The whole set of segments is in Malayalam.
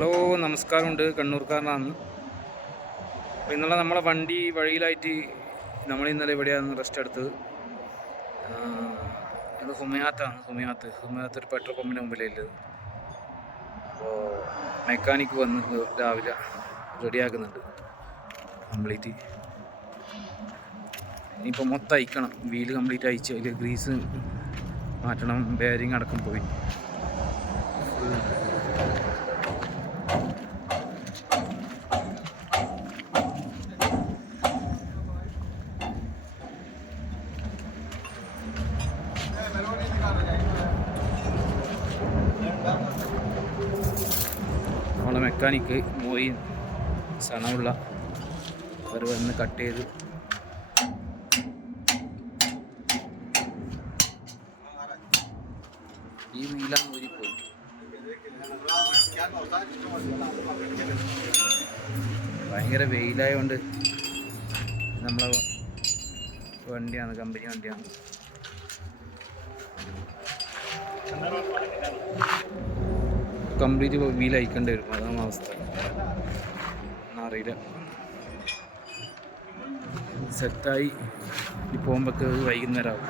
ഹലോ, നമസ്കാരമുണ്ട്. കണ്ണൂർക്കാരനാണ്. അപ്പോൾ ഇന്നലെ നമ്മളെ വണ്ടി വഴിയിലായിട്ട് നമ്മൾ ഇന്നലെ എവിടെയാണ് റെസ്റ്റ് എടുത്തത്? ഇത് ഹുമയാത്ത് ഒരു പെട്രോൾ പമ്പിന് മുമ്പിലുള്ളത്. അപ്പോൾ മെക്കാനിക്ക് വന്ന് രാവിലെ റെഡിയാക്കുന്നുണ്ട് കംപ്ലീറ്റ്. ഇനിയിപ്പോൾ മൊത്തം അയക്കണം, വീല് കംപ്ലീറ്റ് അയച്ച് അതിൽ ഗ്രീസ് മാറ്റണം, ബെയറിങ് അടക്കം പോയി. നമ്മളെ മെക്കാനിക്ക് മോയി സണമുള്ള അവർ വന്ന് കട്ട് ചെയ്ത് ഈ വീലാണ് ഊരിപ്പോയി. ഭയങ്കര വെയിലായതുകൊണ്ട് നമ്മളെ വണ്ടിയാണ്, കമ്പനി വണ്ടിയാണ്. കംപ്ലീറ്റ് വീൽ അയക്കേണ്ടി വരും, അതാണ് അവസ്ഥ. അറിയില്ല, സെറ്റായി പോകുമ്പോഴേക്ക് വൈകുന്നേരം ആവും.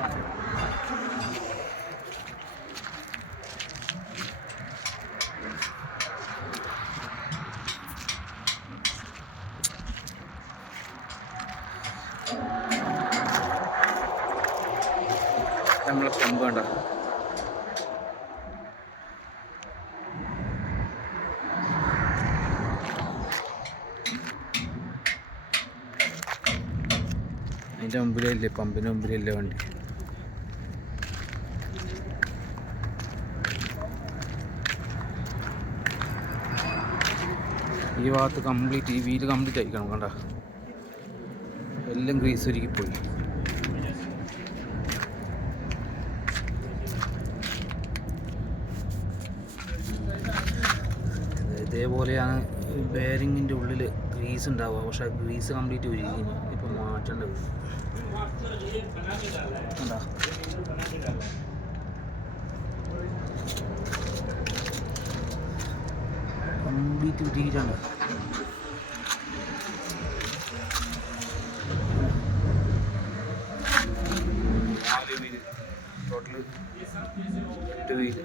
നമ്മളെ പമ്പ് വേണ്ട, അതിൻ്റെ മുമ്പിലല്ലേ, പമ്പിന് മുമ്പിലല്ലേ വണ്ടി. ഈ ഭാഗത്ത് കംപ്ലീറ്റ്, ഈ വീല് കംപ്ലീറ്റ് അയക്കണം. കണ്ട, എല്ലാം ഗ്രീസ് ഒരുക്കിപ്പോയി. ഇതേപോലെയാണ് ബെയറിങ്ങിൻ്റെ ഉള്ളിൽ ഗ്രീസ് ഉണ്ടാവുക, പക്ഷെ ആ ഗ്രീസ് കംപ്ലീറ്റ് ഒരുക്കി. ഇപ്പം മാറ്റേണ്ടത് എന്താ, കംപ്ലീറ്റ് ഉരുക്കിയിട്ടാണ്. Total 8 wheel.